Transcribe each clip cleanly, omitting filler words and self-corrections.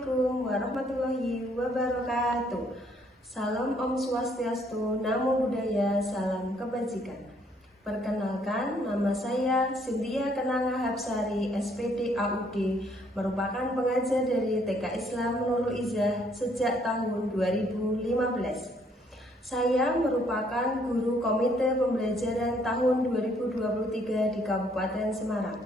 Assalamualaikum warahmatullahi wabarakatuh. Salam Om Swastiastu, Namo Buddhaya, salam kebajikan. Perkenalkan, nama saya Cynthia Kenanga Hapsari, SPD AUD, merupakan pengajar dari TK Islam Nurul Izzah sejak tahun 2015. Saya merupakan guru Komite Pembelajaran tahun 2023 di Kabupaten Semarang.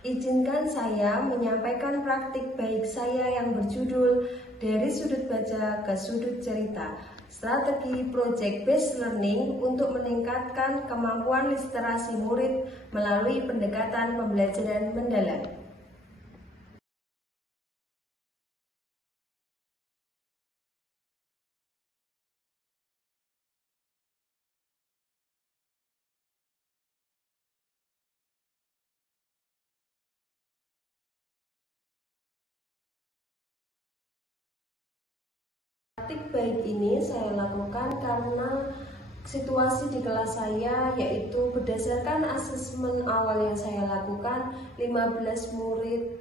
Izinkan saya menyampaikan praktik baik saya yang berjudul Dari Sudut Baca ke Sudut Cerita, strategi Project Based Learning untuk meningkatkan kemampuan literasi murid melalui pendekatan pembelajaran mendalam. Praktik baik ini saya lakukan karena situasi di kelas saya, yaitu berdasarkan asesmen awal yang saya lakukan, 15 murid,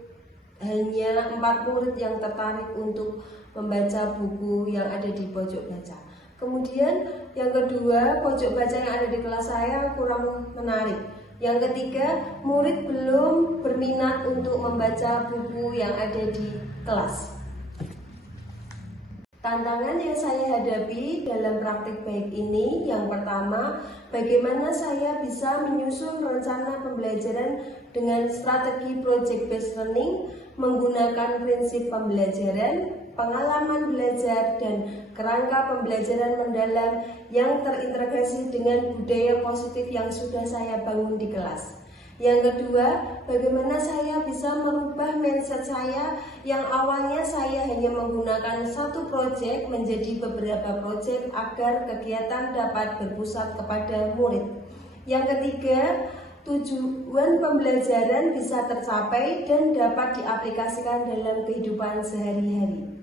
hanya 4 murid yang tertarik untuk membaca buku yang ada di pojok baca. Kemudian yang kedua, pojok baca yang ada di kelas saya kurang menarik. Yang ketiga, murid belum berminat untuk membaca buku yang ada di kelas. Tantangan yang saya hadapi dalam praktik baik ini, yang pertama, bagaimana saya bisa menyusun rencana pembelajaran dengan strategi Project Based Learning, menggunakan prinsip pembelajaran, pengalaman belajar, dan kerangka pembelajaran mendalam yang terintegrasi dengan budaya positif yang sudah saya bangun di kelas. Yang kedua, bagaimana saya bisa merubah mindset saya yang awalnya saya hanya menggunakan satu proyek menjadi beberapa proyek agar kegiatan dapat berpusat kepada murid. Yang ketiga, tujuan pembelajaran bisa tercapai dan dapat diaplikasikan dalam kehidupan sehari-hari.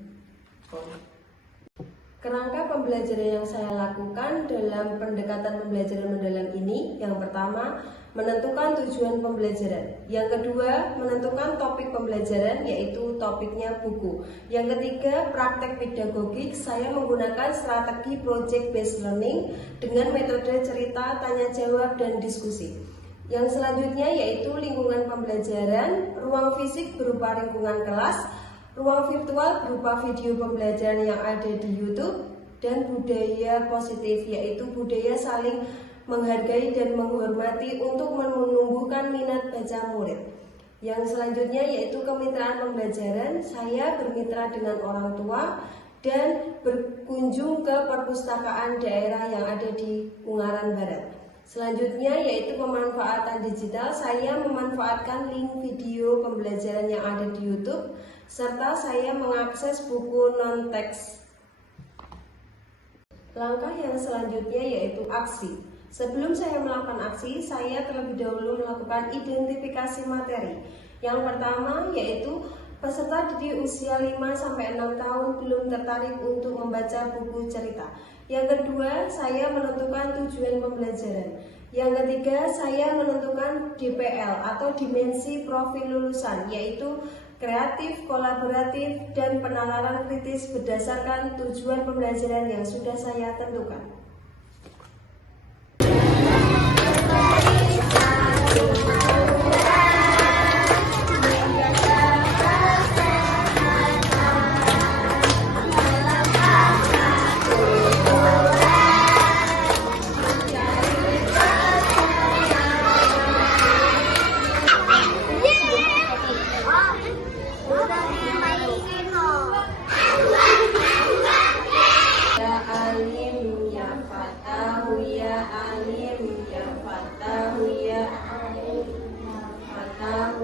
Kerangka pembelajaran yang saya lakukan dalam pendekatan pembelajaran mendalam ini, yang pertama, menentukan tujuan pembelajaran. Yang kedua, menentukan topik pembelajaran, yaitu topiknya buku. Yang ketiga, praktek pedagogik. Saya menggunakan strategi Project Based Learning dengan metode cerita, tanya jawab, dan diskusi. Yang selanjutnya yaitu lingkungan pembelajaran, ruang fisik berupa lingkungan kelas, ruang virtual berupa video pembelajaran yang ada di YouTube, dan budaya positif, yaitu budaya saling menghargai dan menghormati untuk menumbuhkan minat baca murid. Yang selanjutnya yaitu kemitraan pembelajaran. Saya bermitra dengan orang tua dan berkunjung ke perpustakaan daerah yang ada di Ungaran Barat. Selanjutnya yaitu pemanfaatan digital. Saya memanfaatkan link video pembelajaran yang ada di YouTube, serta saya mengakses buku non-teks. Langkah yang selanjutnya yaitu aksi. Sebelum saya melakukan aksi, saya terlebih dahulu melakukan identifikasi materi. Yang pertama yaitu peserta didik usia 5-6 tahun belum tertarik untuk membaca buku cerita. Yang kedua, saya menentukan tujuan pembelajaran. Yang ketiga, saya menentukan DPL atau dimensi profil lulusan, yaitu kreatif, kolaboratif, dan penalaran kritis berdasarkan tujuan pembelajaran yang sudah saya tentukan.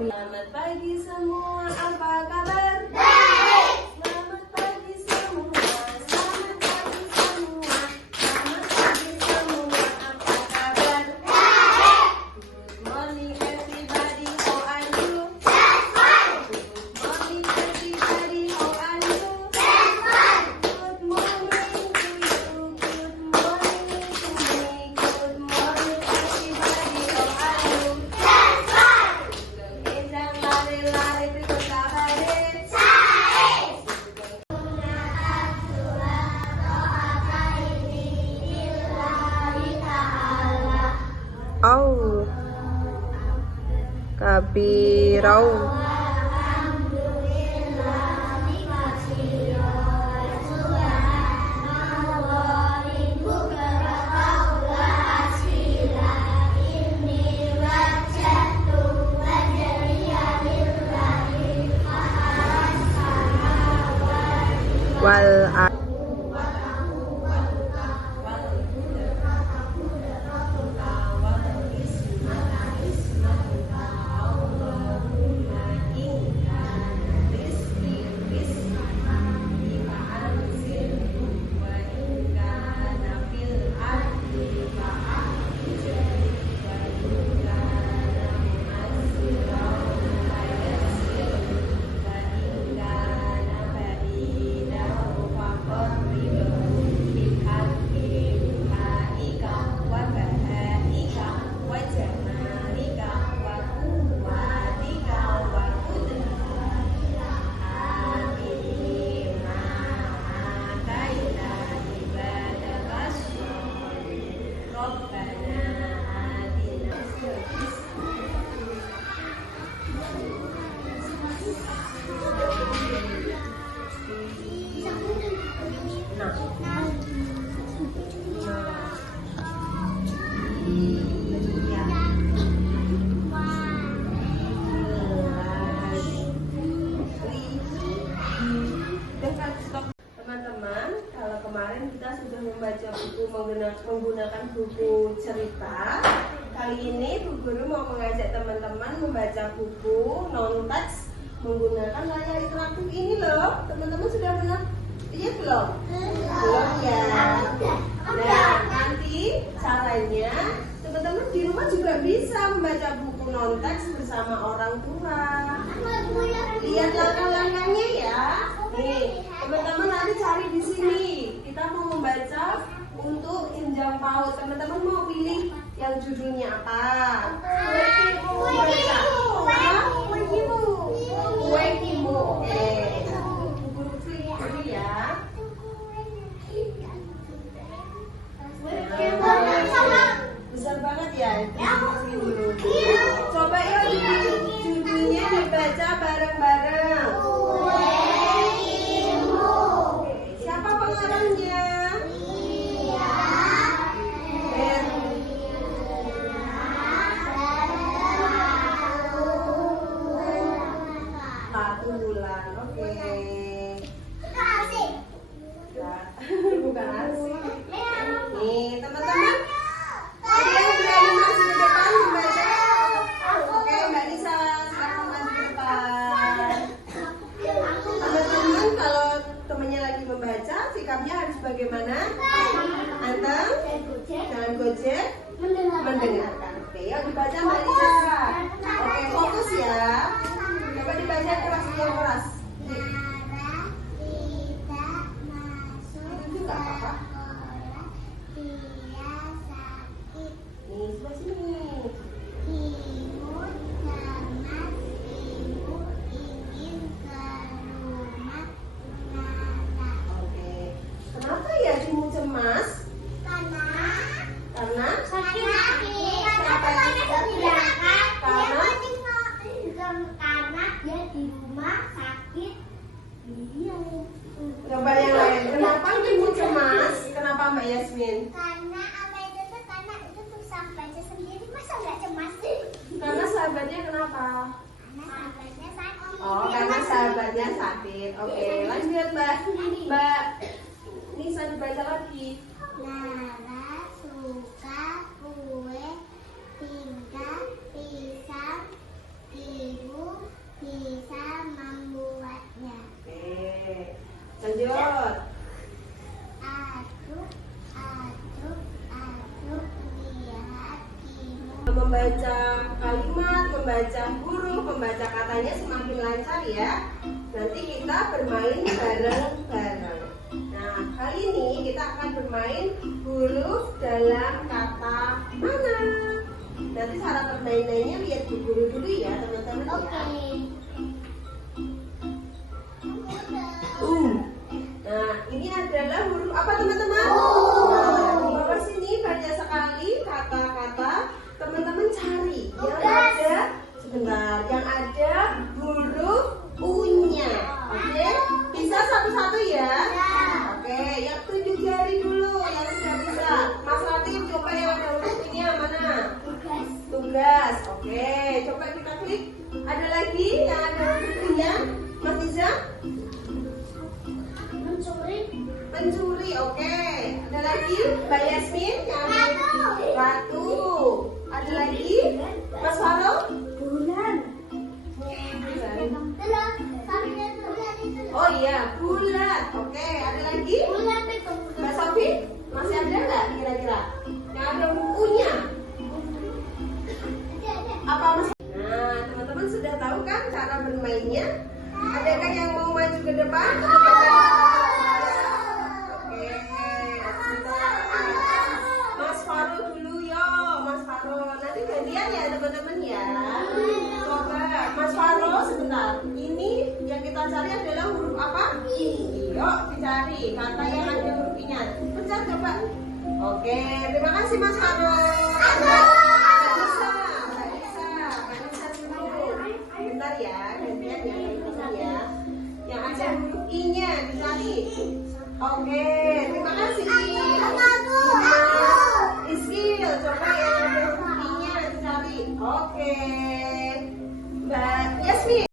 Selamat pagi semua, apa kabar? Baik. Selamat pagi semua, selamat pagi semua, selamat pagi semua, apa kabar? Baik. Good morning everybody, how are you? Good morning everybody, how birau. Wal Teman-teman, kalau kemarin kita sudah membaca buku menggunakan buku cerita, kali ini Bu Guru mau mengajak teman-teman membaca buku non-teks menggunakan layar interaktif ini loh. Teman-teman sudah pernah lihat belum? Belum ya. Nah, nanti caranya teman-teman di rumah juga bisa membaca buku non-teks bersama orang tua. Lihat langkah-langkahnya ya. Nih, teman-teman nanti cari di sini. Kita mau membaca untuk jenjang PAUD. Teman-teman mau pilih yang judulnya apa? Kue Kimu. Oke. Guru klik dulu ya. Besar banget ya. Coba yuk judulnya dibaca bareng-bareng. Siapa pengarangnya? Bulan. Oke. Bukan asik. Nih, teman-teman. Ada yang berani masuk ke depan membaca? Oke, Mbak Nisa, silakan maju ke depan. Teman-teman, kalau temannya lagi membaca, sikapnya harus bagaimana? Anteng, jangan gojek, mendengarkan. Oke, yuk dibaca Mbak Nisa. Oke, fokus ya. Coba dibaca keras yang keras. Itu nggak apa-apa. Nih, sebelah sini. Oke. Kenapa ya Cimu cemas? Karena sakit. Karena dia di rumah sakit. Coba yang lain. Kenapa Cimu cemas? Kenapa Mbak Yasmin? Karena apa itu tuh? Karena itu susah baca sendiri. Masa nggak cemas sih? Karena sahabatnya kenapa? Karena sahabatnya sakit. Oh, karena sahabatnya sakit. Oke, lanjut Mbak. Mbak Nisa dibaca lagi. Nara suka kue tingkat pisang. Ibu bisa membuatnya. Oke, lanjut. Aduk, aduk, aduk, lihat Kimu. Membaca kalimat, membaca huruf, membaca katanya semakin lancar ya. Nanti kita bermain bareng-bareng. Nah, kali ini kita akan bermain huruf dalam kata mana. Nanti cara bermain-mainnya lihat Bu Guru dulu ya teman-teman. Oke. Nah, ini adalah huruf apa teman-teman? Nah, di bawah sini banyak sekali kata-kata. Teman-teman cari yang ada sebentar. Aziza? Mencuri. Pencuri, oke. Ada lagi? Mbak Yasmin? Ratu. Ada lagi? Mas Faro? Bulan. Oh iya, bulat. Oke, ada lagi? Bulan itu. Mbak Sofi? Masih ada nggak kira-kira? Yang ada bukunya? Apa masih? Nah, teman-teman sudah tahu kan cara bermainnya? Adakah yang mau maju ke depan? Oke, sebentar. Mas Faro dulu yo, Mas Faro. Nanti gantian ya teman-teman ya. Coba, Mas Faro sebentar. Ini yang kita cari adalah huruf apa? I. Yuk dicari kata yang ada huruf I-nya. Pencet coba. Oke, terima kasih Mas Faro. Bentar ya, gantian ya teman-teman ya. Yang ada huruf I-nya dicari. Oke, terima kasih. Iskil, coba yang ada huruf I-nya dicari. Oke, Mbak Yasmin.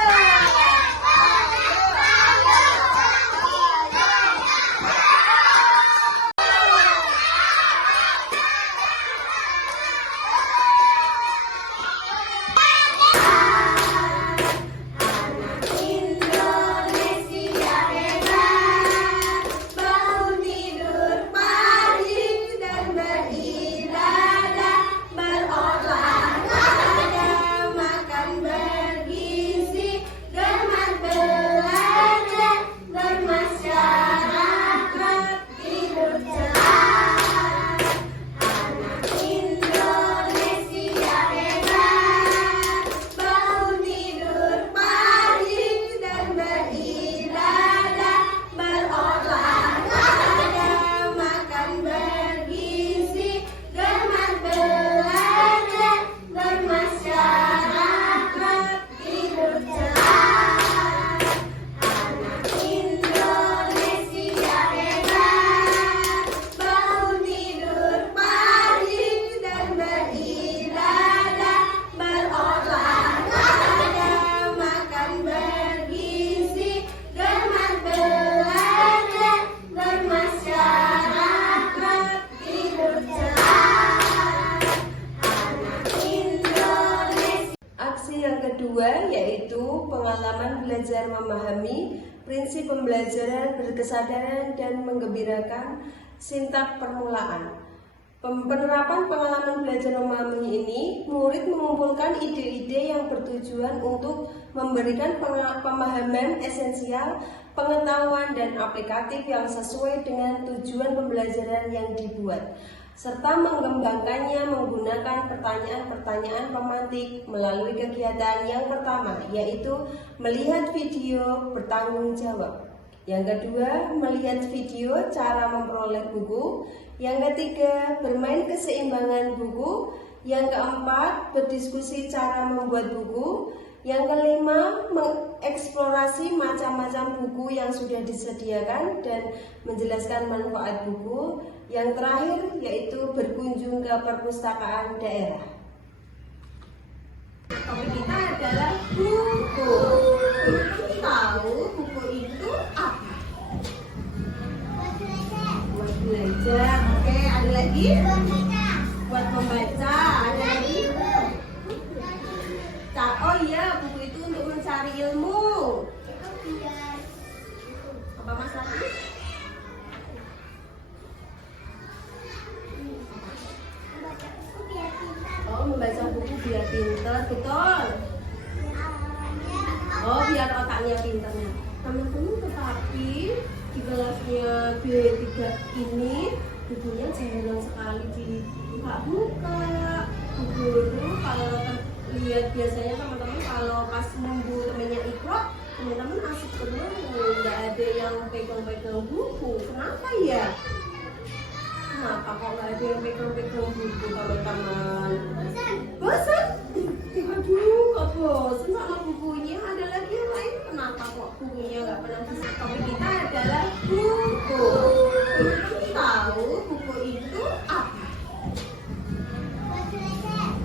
Kedua yaitu pengalaman belajar memahami prinsip pembelajaran berkesadaran dan menggembirakan sintak permulaan. Penerapan pengalaman belajar memahami ini, murid mengumpulkan ide-ide yang bertujuan untuk memberikan pemahaman esensial, pengetahuan dan aplikatif yang sesuai dengan tujuan pembelajaran yang dibuat, serta mengembangkannya menggunakan pertanyaan-pertanyaan pemantik melalui kegiatan yang pertama, yaitu melihat video bertanggung jawab. Yang kedua, melihat video cara memperoleh buku. Yang ketiga, bermain keseimbangan buku. Yang keempat, berdiskusi cara membuat buku. Yang kelima, mengeksplorasi macam-macam buku yang sudah disediakan dan menjelaskan manfaat buku. Yang terakhir yaitu berkunjung ke perpustakaan daerah. Topik kita adalah buku. Tahu buku itu apa? Buat belajar. Oke, ada lagi? Buat membaca. Ada lagi? Oh iya, buku itu untuk mencari ilmu. Apa Mas Raffi? Oh, membaca buku biar pintar, betul. Oh, biar otaknya pintar. Teman-teman, tetapi di kelasnya B3 ini bukunya jarang sekali dibuka-buka. Buku itu kalau lihat biasanya teman-teman kalau pas nunggu temennya Iqra, teman-teman asik terus, nggak ada yang pegang-pegang buku. Kenapa ya? Kenapa kok nggak ada yang pegang-pegang buku teman-teman? Bosan? Aduh, kok bosan sama bukunya? Ada lagi yang lain? Kenapa kok bukunya nggak pernah bisa? Topik kita adalah buku. Teman-teman tahu buku itu apa?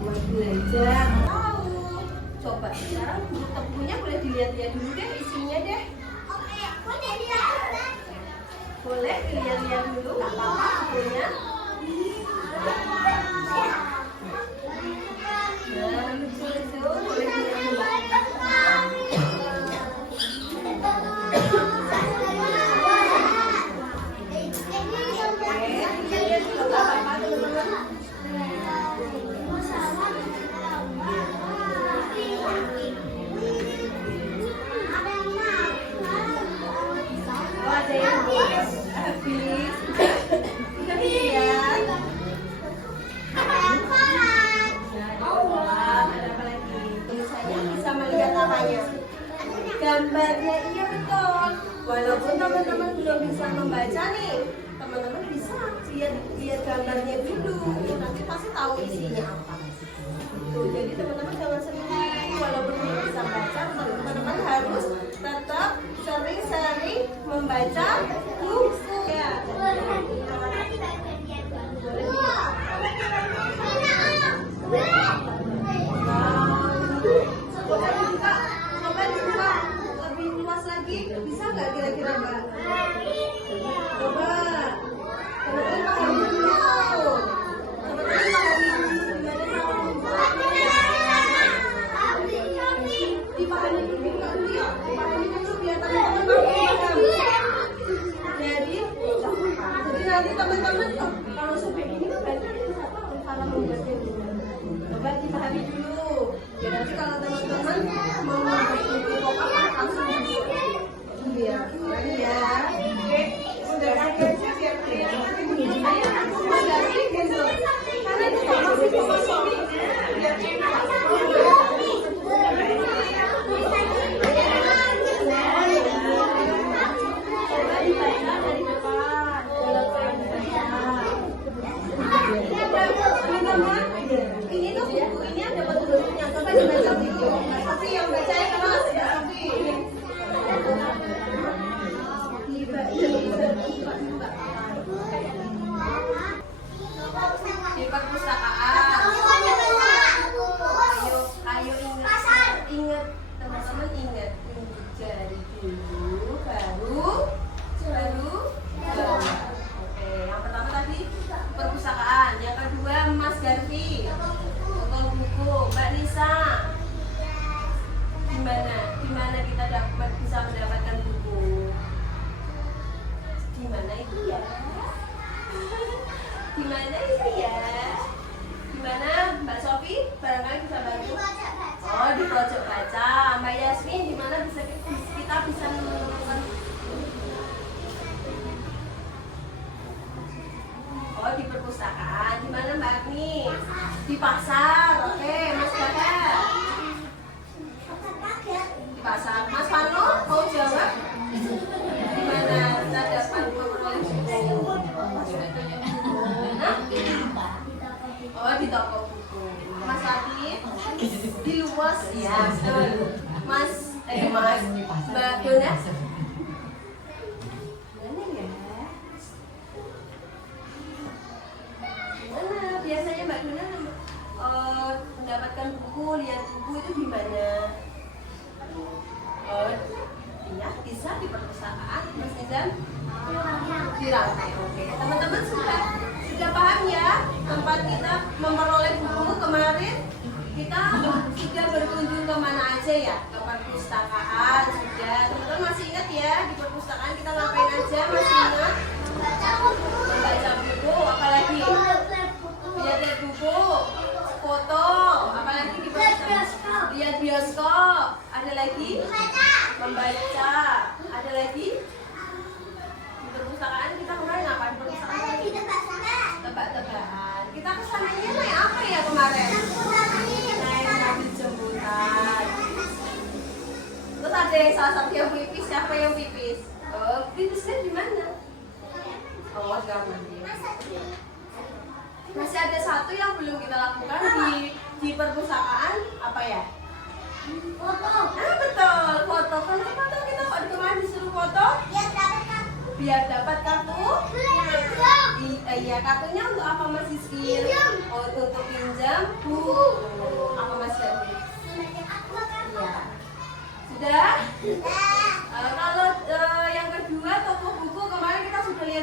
Buat belajar. Tahu. Coba sekarang bukunya boleh dilihat-lihat dulu deh isinya deh. boleh dilihat-lihat dulu, nggak apa-apa bukunya. Nah, lucu-lucu, boleh dilihat. Ada yang habis, bisa dilihat. Ada apa lagi? Tulisannya bisa melihat namanya. Gambarnya iya betul. Walaupun teman-teman belum bisa membaca nih, teman-teman bisa lihat gambarnya dulu. Nanti pasti tahu isinya apa. Tuh, jadi teman-teman jangan sendiri. Walaupun belum bisa baca, teman-teman harus tetap sering-sering membaca buku. Ya. Coba dibuka lebih luas lagi, bisa nggak kira-kira Mbak? Coba, teman-teman pahami dulu. Teman-teman pahami dulu gimana dipahami dulu nggak dulu ya? Dipahami dulu biar teman-teman paham. Jadi nanti teman-teman kalau sampai ini kan berarti kita tahu cara membuatnya gimana. Coba dipahami dulu. Ya nanti kalau teman-teman mau membuat buku pokoknya langsung iya, ini ya. Oke, udah aja biar clear. Ayo, udah sih gitu. Karena itu masih bisa biar coba dibaca dari depan. Teman-teman, ini tuh buku ini ada bentuknya. Coba dibaca video. Tapi yang baca yang keras ya, tapi di perpustakaan. Ayo ingat teman-teman ingat jari dulu baru gambar. Oke, yang pertama tadi perpustakaan, yang kedua Mas Garfi toko buku. Mbak Nisa, gimana kita bisa mendapatkan buku? Gimana itu ya? Gimana itu ya? Gimana Mbak Sofi? Barangkali bisa bantu. Oh, di pojok baca. Mbak Yasmin, gimana kita bisa menemukan? Oh, di perpustakaan. Gimana Mbak Agni? Di pasar. Oke, Mas Kakak. Di pasar. Mas Pano, mau jawab? Gimana kita dapat memperoleh buku? Oh, di toko buku. Mas Latif, di luas ya. Mas Mbak Dona. Gimana biasanya Mbak Dona mendapatkan buku, lihat buku itu di mana? Oh, iya, bisa di perpustakaan, Mas Nizam. Di rantai, oke. Teman-teman sudah paham ya tempat kita memperoleh buku kemarin? Kita sudah berkunjung kemana aja ya? Ke perpustakaan sudah. Teman-teman masih ingat ya di perpustakaan kita ngapain aja? Masih ingat? Baca buku, apalagi? Lihat buku, foto, apalagi di perpustakaan? Lihat bioskop, ada lagi? Membaca, ada lagi? Perpustakaan kita kemarin apa? Di perpustakaan tebak-tebakan. Kita kesananya naik apa ya kemarin? Naik mobil jemputan. Terus ada yang salah satu yang pipis. Siapa yang pipis? Oh, pipisnya di mana? Oh, jangan. Masih ada satu yang belum kita lakukan di perpustakaan apa ya? Foto. Betul, foto. Kenapa tuh kita kok kemarin disuruh foto? Biar dapat kartu. Iya, kartunya untuk apa Mas Rizky? Oh, untuk pinjam buku. Apa Mas Rizky? Iya. Sudah? Kalau yang kedua toko buku kemarin kita sudah lihat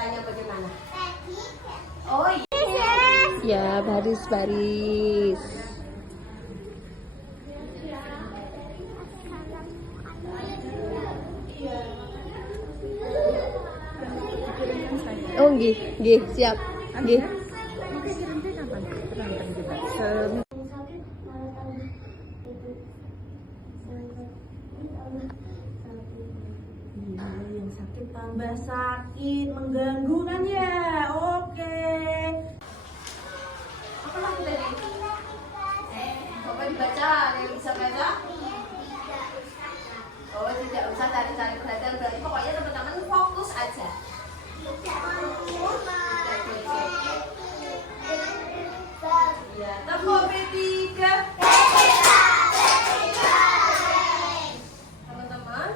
Caranya bagaimana? Tadi. Oh iya. Ya, baris-baris. Oh, nggih, siap. Nggih. Yang sakit tambah sakit, mengganggu kan ya? Oke. Apa lagi tadi? Coba dibaca, ada yang bisa baca? Oh, tidak usah cari-cari perhatian, berarti pokoknya teman-teman fokus aja. Ya, tepuk P3. Teman-teman,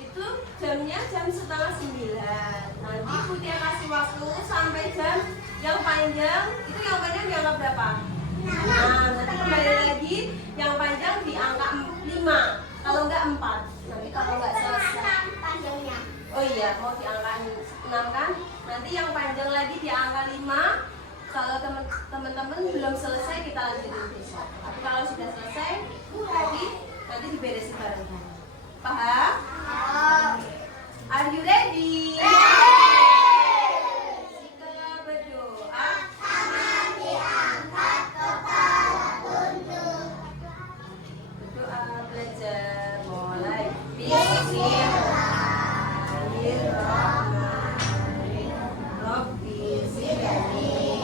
itu jamnya jam 8:30. Nanti Putih kasih waktu sampai jam yang panjang. Itu yang panjang di angka berapa? Nah, nanti kembali lagi yang panjang di angka 5. Kalau enggak 4. Nanti kalau enggak selesai. Oh iya, mau di angka 6 kan? Nanti yang panjang lagi di angka 5. Kalau teman-teman belum selesai kita lanjutin besok. Tapi kalau sudah selesai, nanti diberesin bareng-bareng. Paham? Are you ready? Kita berdoa. Berdoa belajar mulai. Bismillahirrahmanirrahim. Rabbi zidni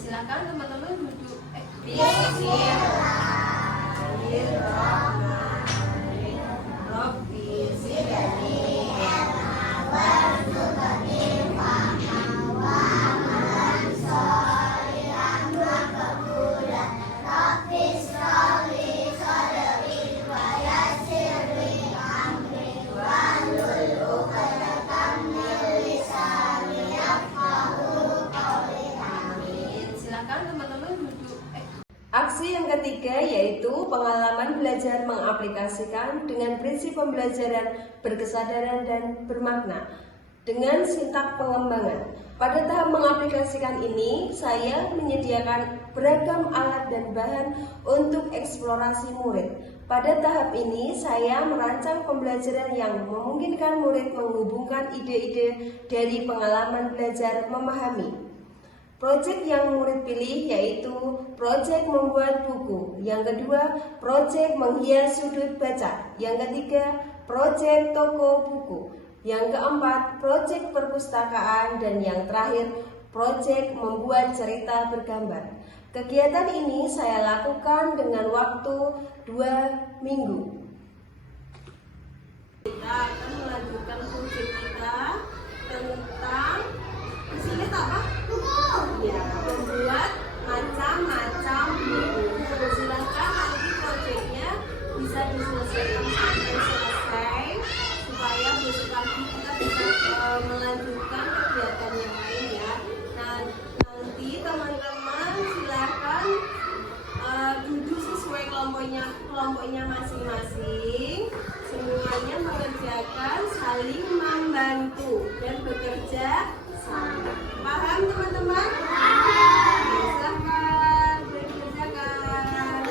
silakan teman-teman duduk. Bismillahirrahmanirrahim. Rabbi zidni silakan teman-teman duduk. Aksi yang ketiga yaitu pengalaman belajar mengaplikasikan dengan prinsip pembelajaran berkesadaran dan bermakna dengan sintak pengembangan. Pada tahap mengaplikasikan ini, saya menyediakan beragam alat dan bahan untuk eksplorasi murid. Pada tahap ini, saya merancang pembelajaran yang memungkinkan murid menghubungkan ide-ide dari pengalaman belajar memahami. Proyek yang murid pilih yaitu proyek membuat buku. Yang kedua, proyek menghias sudut baca. Yang ketiga, proyek toko buku. Yang keempat, proyek perpustakaan. Dan yang terakhir, proyek membuat cerita bergambar. Kegiatan ini saya lakukan dengan waktu 2 minggu. Kita akan melanjutkan proyek kita tentang disini apa? Ya, membuat macam-macam buku. Silahkan nanti proyeknya bisa diselesaikan sampai selesai supaya besok pagi kita bisa melanjutkan kegiatan yang lain ya. Nah, nanti teman-teman silahkan duduk sesuai kelompoknya masing-masing. Semuanya mengerjakan saling membantu dan bekerja sama. Paham teman-teman? Silahkan dikerjakan.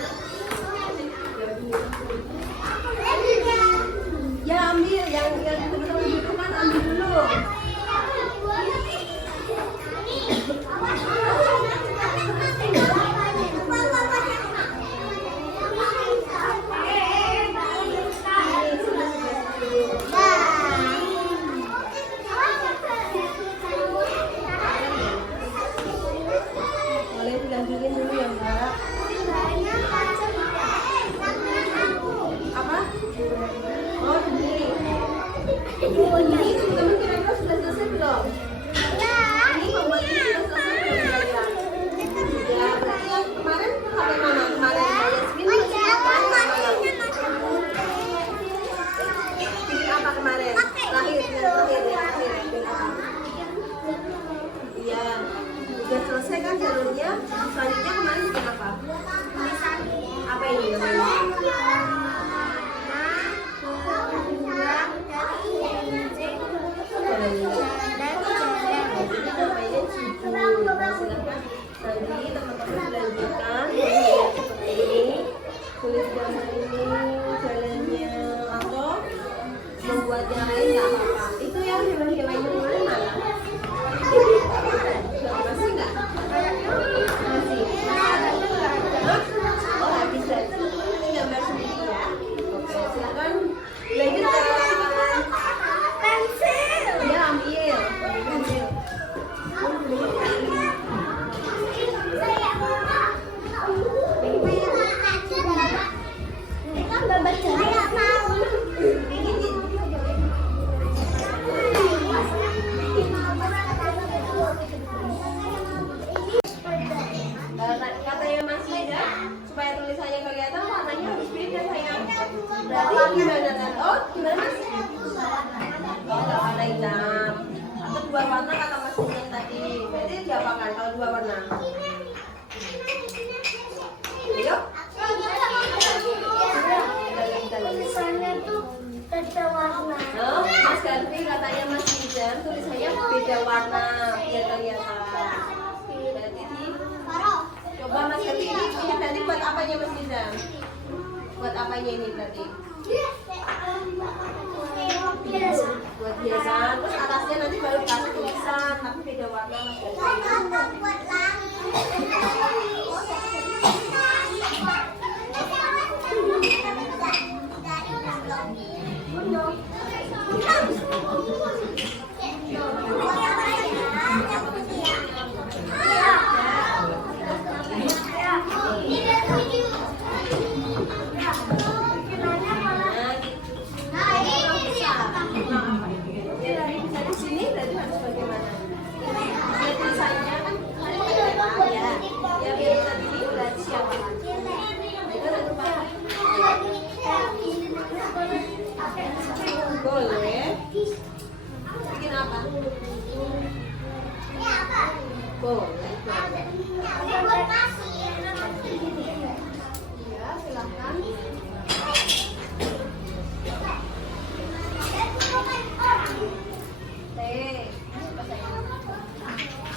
Ya ambil yang teman-teman butuhkan, ambil dulu. Boleh dilanjutin dulu ya Mbak. Apa? Oh ini. Ini teman-teman kira-kira sudah selesai belum? Ini membuatnya sudah selesai belum ya? Ya, berarti yang kemarin sampai mana? Kemarin Mbak Yasmin buat yang lain nggak apa-apa. Itu yang hewan-hewan yang mana? Masih nggak? Masih. Oh habis berarti gambar sendiri ya. Oke silakan belajar pensil. Ya ambil pensil. Katanya Mas Ida, supaya tulisannya kelihatan warnanya harus beda sayang. Berarti gimana kan? Oh gimana Mas? Oh warna hitam. Atau dua warna kata Mas Ida tadi. Berarti diapakan kalau dua warna? Ayo. Tulisannya tuh beda warna. Oh, Mas Garfi katanya Mas Ida tulisannya beda warna biar kelihatan. Berarti coba Mas Garfi ini berarti buat apanya Mas Ida? Buat apanya ini berarti? Biasa. Buat biasa. Terus atasnya nanti baru dikasih tulisan tapi beda warna Mas Garfi. Buat langit. Dari sini berarti harus bagaimana? Ini tulisannya kan ya. Ya biar tadi berarti siapa? Itu lupa. Boleh. Bikin apa? Boleh. Ya, silakan. T. Apa saya?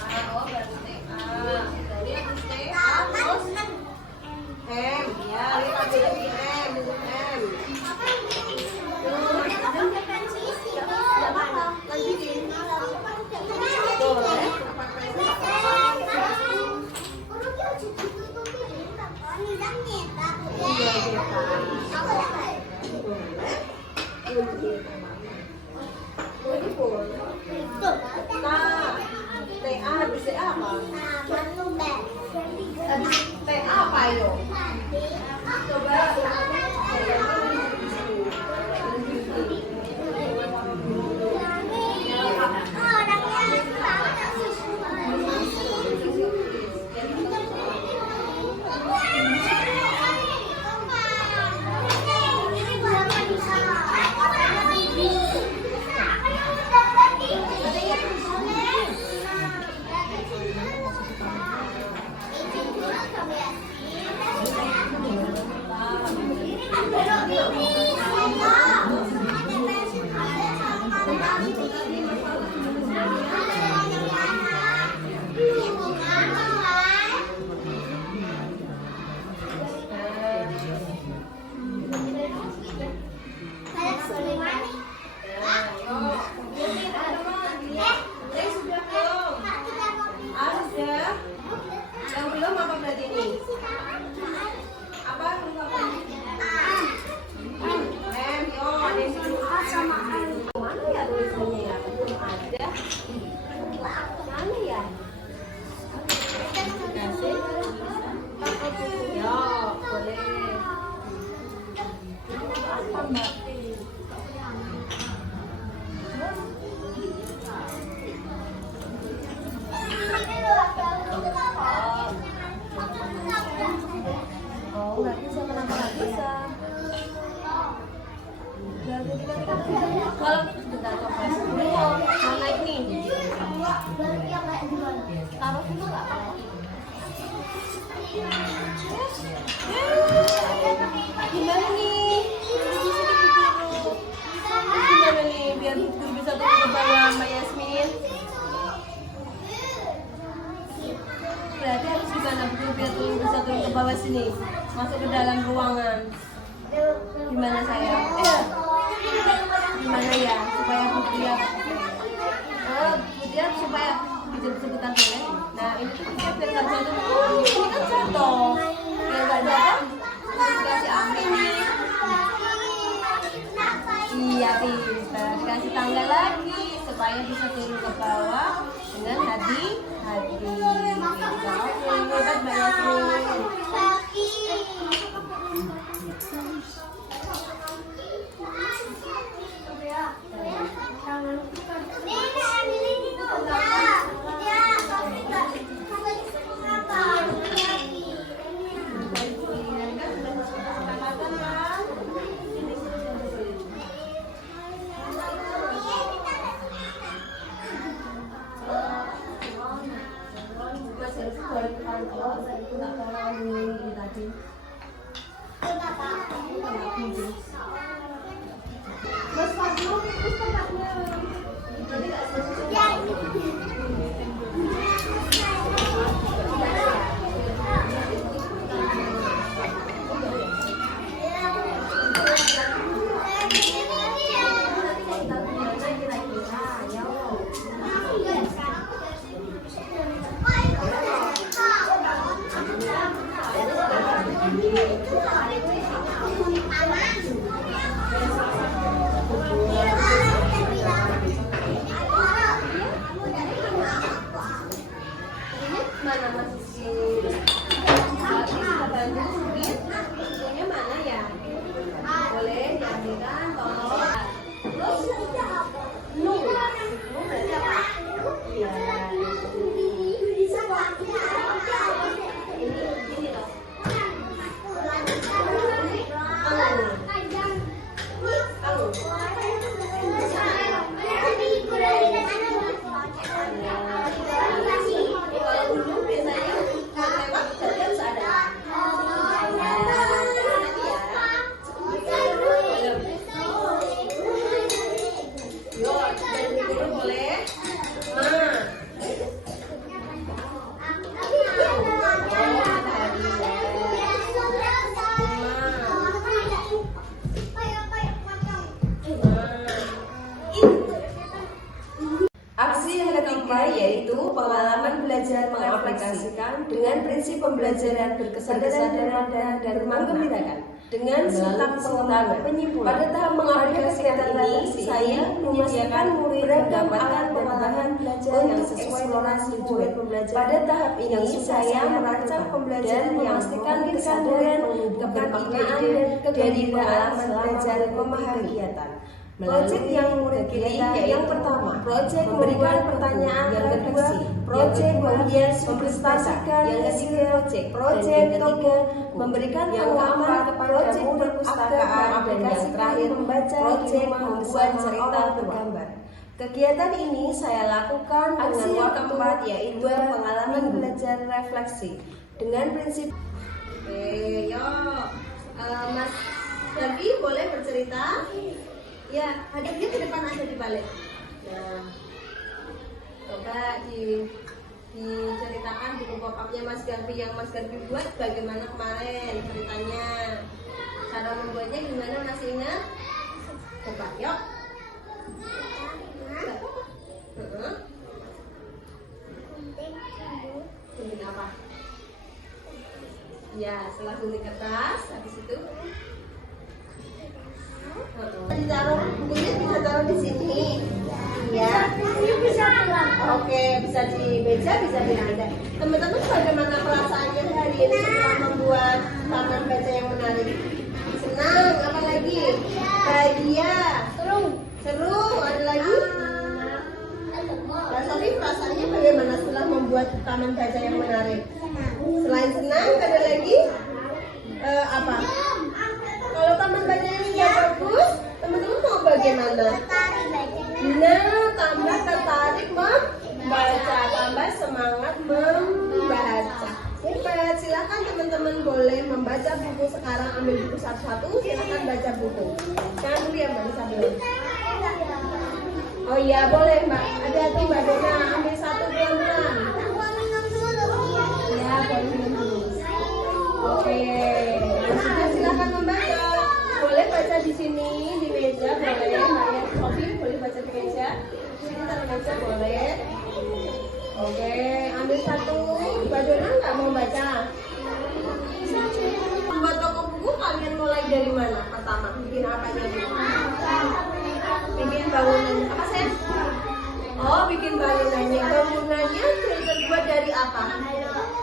A, oh berarti T. A. Dari atas T. A terus M. Ya, lihat lagi M. M. Boleh. TA habis TA apa? TA apa yo? Coba Kalau bentar coba mau naik nih. Taruh dulu nggak apa-apa. Gimana nih? Gimana nih biar Buktur bisa turun ke bawah Mbak Yasmin? Berarti harus gimana Buktur biar bisa turun ke bawah sini? Masuk ke dalam ruangan. Gimana sayang? Gimana ya? Iya pintar. Kasih tangga lagi supaya bisa turun ke bawah dengan hati-hati. Pintar. Oke, hebat Mbak Yasmin. Mas Fadlu, itu tempatnya. Nanti nggak selesai. Mana masih mana ya? Boleh diambilkan, tolong. Berarti apa? Iya. Ini loh. Aksi yang ketiga yaitu pengalaman belajar mengaplikasikan dengan prinsip pembelajaran berkesadaran dan menggembirakan dengan sintang penyimpulan. Pada tahap mengaplikasikan ini, saya menyediakan murid mendapatkan pengalaman belajar yang sesuai dengan tujuan pembelajaran. Pada tahap ini, saya merancang pembelajaran yang memastikan kesadaran, keberpinaan dari pengalaman belajar memahami kegiatan. Proyek yang murid pilih yang pertama, proyek memberikan pertanyaan yang kedua, proyek menghias mempresentasikan yang ketiga, proyek ketiga memberikan pengalaman kepada murid perpustakaan dan yang terakhir membaca, proyek membuat cerita bergambar. Kegiatan ini saya lakukan dengan waktu keempat yaitu pengalaman belajar refleksi dengan prinsip. Oke, yuk, Mas Darbi boleh bercerita? Ya, hadirnya ke depan aja di balik. Nah, coba diceritakan buku pop-upnya Mas Garbi yang Mas Garbi buat bagaimana kemarin ceritanya. Cara membuatnya gimana, masih ingat? Coba, yuk. Gunting apa? Ya, setelah gunting kertas, habis itu ditaruh, bukunya bisa taruh di sini ya. Bisa pulang. Oke, bisa di meja, bisa di lantai. Teman-teman bagaimana perasaannya hari ini setelah membuat taman baca yang menarik? Senang, apa lagi? Bahagia, seru, ada lagi? Mbak Sofi perasaannya bagaimana setelah membuat taman baca yang menarik? Selain senang, ada lagi? Apa? Kalau taman bacanya sudah bagus, teman-teman mau bagaimana? Nah, tambah tertarik membaca, tambah semangat membaca. Hebat, silakan teman-teman boleh membaca buku sekarang, ambil buku satu-satu, silakan baca buku. Jangan dulu ya Mbak Nisa dulu. Oh iya boleh Mbak, hati-hati Mbak Dona, ambil satu pelan-pelan. Ya, boleh minum dulu. Oke, sudah silakan membaca. Boleh baca di sini di meja, boleh. Mbak Sofi boleh baca di meja. Sini taruh meja boleh. Oke, ambil satu. Mbak Dona nggak mau baca? Membuat toko buku kalian mulai dari mana? Pertama, bikin apanya dulu? bikin balonannya. Gabungannya terbuat dari apa?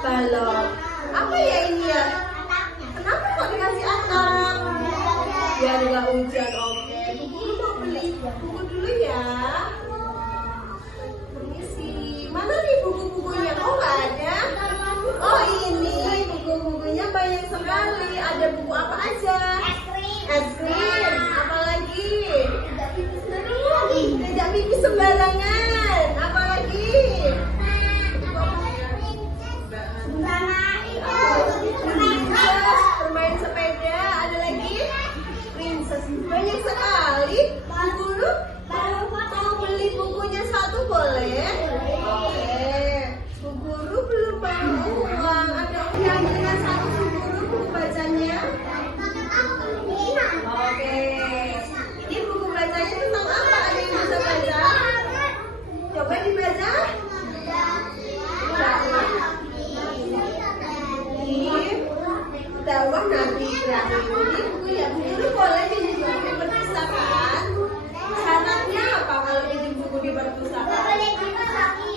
Balon. Apa ya ini ya? Kenapa kok dikasih atap? Biar nggak hujan. Oke. Bu mau beli buku dulu ya. Permisi. Mana nih buku-bukunya? Oh nggak ada. Oh ini buku-bukunya banyak sekali. Ada buku apa aja? Es krim. Apa lagi? Tidak pipis sembarangan. Apa lagi? Bermain sepeda. Ada lagi? Princess. Banyak sekali. Bu Guru mau beli bukunya satu boleh? Oke. Bu Guru belum bawa uang. Ada yang dengan satu Bu Guru buku bacanya? Oke. Ini buku bacanya tentang apa? Ada yang bisa baca? Coba dibaca. Dakwah Nabi Ibrahim. Ini buku ya Bu Guru boleh pinjam di perpustakaan. Syaratnya apa kalau pinjam buku di perpustakaan?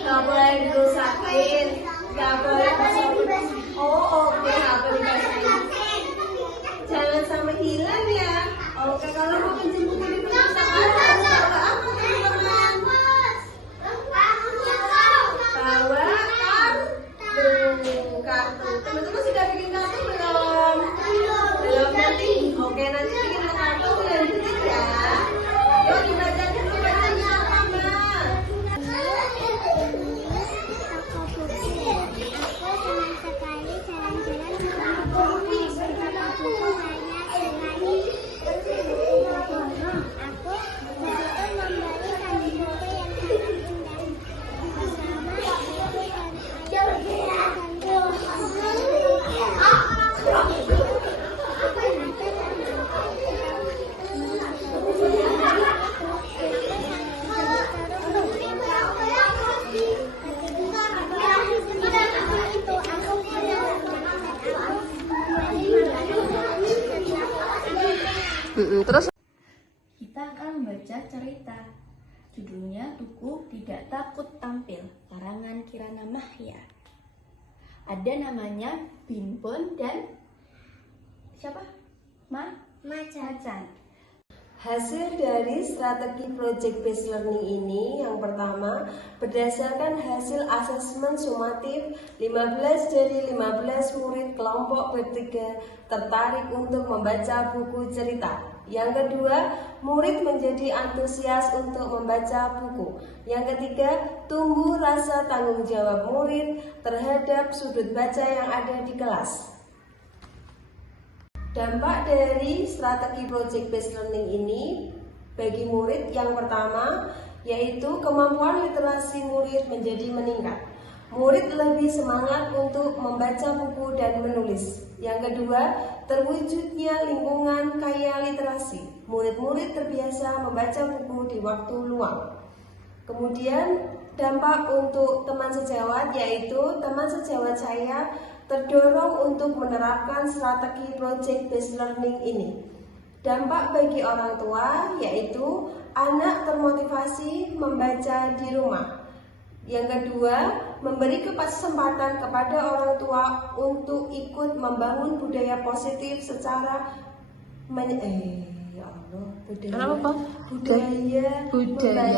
Gak boleh dirusakin. Gak boleh dirusakin. Oh oke, gak boleh dirusakin. Jangan sampai hilang ya. Oke, kalau mau pinjam buku di perpustakaan harus bawa apa teman-teman? Bawa kartu. Teman-teman sudah bikin kartu belum? Belum nanti. Oke, nanti bikin kartu bulan detik ya. Yuk dibaca dulu bacanya apa Mbak? Terus Kita akan membaca cerita. Judulnya Tugu Tidak Takut Tampil, karangan Kirana Mahya. Ada namanya Binbon dan siapa? Macan. hasil dari strategi project based learning ini yang pertama berdasarkan hasil asesmen sumatif 15 dari 15 murid kelompok bertiga tertarik untuk membaca buku cerita. Yang kedua, murid menjadi antusias untuk membaca buku. Yang ketiga, tumbuh rasa tanggung jawab murid terhadap sudut baca yang ada di kelas. Dampak dari strategi project based learning ini bagi murid yang pertama yaitu kemampuan literasi murid menjadi meningkat. Murid lebih semangat untuk membaca buku dan menulis. Yang kedua, terwujudnya lingkungan kaya literasi. Murid-murid terbiasa membaca buku di waktu luang. Kemudian dampak untuk teman sejawat yaitu teman sejawat saya terdorong untuk menerapkan strategi project based learning ini. Dampak bagi orang tua yaitu anak termotivasi membaca di rumah. Yang kedua, memberi kesempatan kepada orang tua untuk ikut membangun budaya positif secara budaya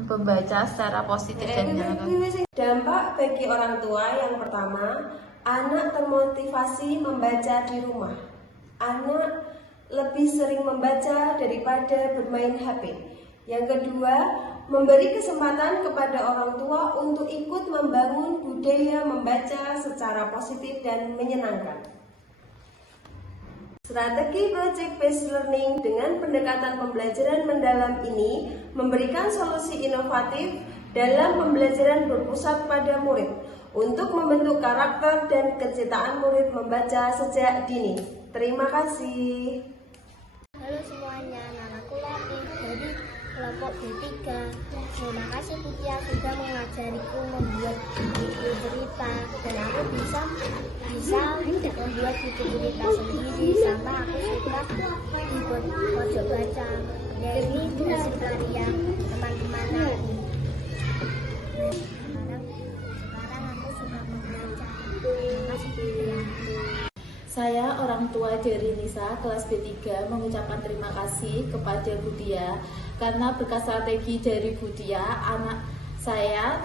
Membaca secara positif dan menyenangkan. Dampak bagi orang tua yang pertama, anak termotivasi membaca di rumah. Anak lebih sering membaca daripada bermain HP. Yang kedua, memberi kesempatan kepada orang tua untuk ikut membangun budaya membaca secara positif dan menyenangkan. Strategi project based learning dengan pendekatan pembelajaran mendalam ini memberikan solusi inovatif dalam pembelajaran berpusat pada murid untuk membentuk karakter dan kecintaan murid membaca sejak dini. Terima kasih. Halo semuanya, namaku Latif dari kelompok B3. Terima kasih Titia sudah mengajariku membuat buku cerita dan aku bisa membuat buku cerita sendiri sama aku suka membuat pojok baca. Dan ini hasil karya teman-teman aku. Saya orang tua dari Nisa kelas B3 mengucapkan terima kasih kepada Budia karena berkat strategi dari Budia, anak saya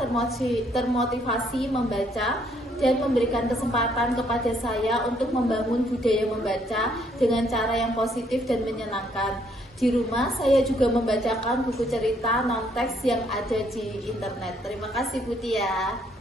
termotivasi membaca dan memberikan kesempatan kepada saya untuk membangun budaya membaca dengan cara yang positif dan menyenangkan. Di rumah saya juga membacakan buku cerita non-teks yang ada di internet. Terima kasih Budia.